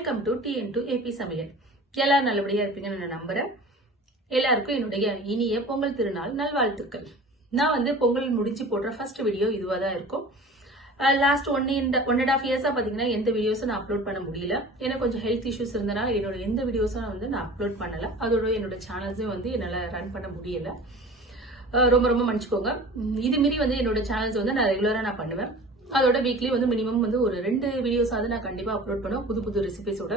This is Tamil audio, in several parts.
வெல்கம் டு TN2AP சமையல். எல்லாரும் நல்லபடியா இருப்பீங்கன்னு நான் நம்புறேன். எல்லாருக்கும் என்னுடைய இனிய பொங்கல் திருநாள் நல்வாழ்த்துக்கள். நான் வந்து பொங்கல் முடிச்சு போடுற ஃபர்ஸ்ட் வீடியோ இதுவா தான் இருக்கும். லாஸ்ட் 1.5 இயர்ஸா பாத்தீங்கன்னா எந்த வீடியோஸும் நான் அப்லோட் பண்ண முடியல. எனக்கு கொஞ்சம் ஹெல்த் இஷ்யூஸ் இருந்தனால என்னோட எந்த வீடியோஸும் நான் அப்லோட் பண்ணல. அதோட என்னோட சேனல்ஸும் வந்து என்னால ரன் பண்ண முடியல. ரொம்ப ரொம்ப மன்னிச்சுக்கோங்க. இது மீறி வந்து என்னோட சேனல்ஸ் வந்து நான் ரெகுலரா நான் பண்ணுவேன். அதோட வீக்லி வந்து மினிமம் வந்து ஒரு 2 வீடியோஸ் ஆகுது நான் கண்டிப்பா அப்லோட் பண்ணுவேன் புது புது ரெசிபிஸோட.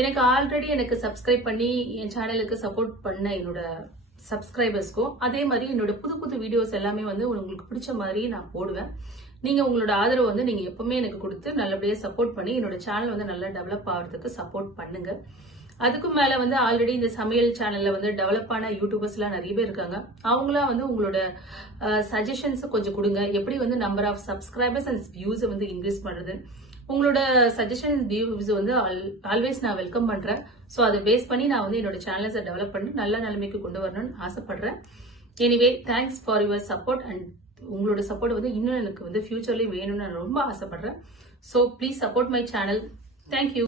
எனக்கு ஆல்ரெடி எனக்கு சப்ஸ்கிரைப் பண்ணி என் சேனலுக்கு சப்போர்ட் பண்ண என்னோட சப்ஸ்கிரைபர்ஸ்க்கும் அதே மாதிரி என்னோட புது புது வீடியோஸ் எல்லாமே வந்து உங்களுக்கு பிடிச்ச மாதிரி நான் போடுவேன். நீங்க உங்களோட ஆதரவு வந்து நீங்க எப்பவுமே எனக்கு கொடுத்து நல்லபடியா சப்போர்ட் பண்ணி என்னோட சேனல் வந்து நல்லா டெவலப் ஆகிறதுக்கு சப்போர்ட் பண்ணுங்க. அதுக்கும் மேல வந்து ஆல்ரெடி இந்த சமையல் சேனல்ல வந்து டெவலப் ஆன யூடியூபர்ஸ் எல்லாம் நிறைய பேர் இருக்காங்க. அவங்களா வந்து உங்களோட சஜஷன்ஸ் கொஞ்சம் கொடுங்க. எப்படி வந்து number of subscribers and views வந்து இன்க்ரீஸ் பண்றது, உங்களோட சஜஷன் வியூஸ் வந்து ஆல்வேஸ் நான் வெல்கம் பண்றேன். சோ அதை பேஸ் பண்ணி நான் வந்து என்னோட சேனல்ஸை டெவலப் பண்ணி நல்ல நிலைமைக்கு கொண்டு வரணும்னு ஆசைப்படுறேன். Anyway thanks for your support and உங்களோட சப்போர்ட் வந்து இன்னும் எனக்கு வந்து ஃபியூச்சர்லயும் வேணும்னு நான் ரொம்ப ஆசைப்படுறேன். So please support my channel. Thank you.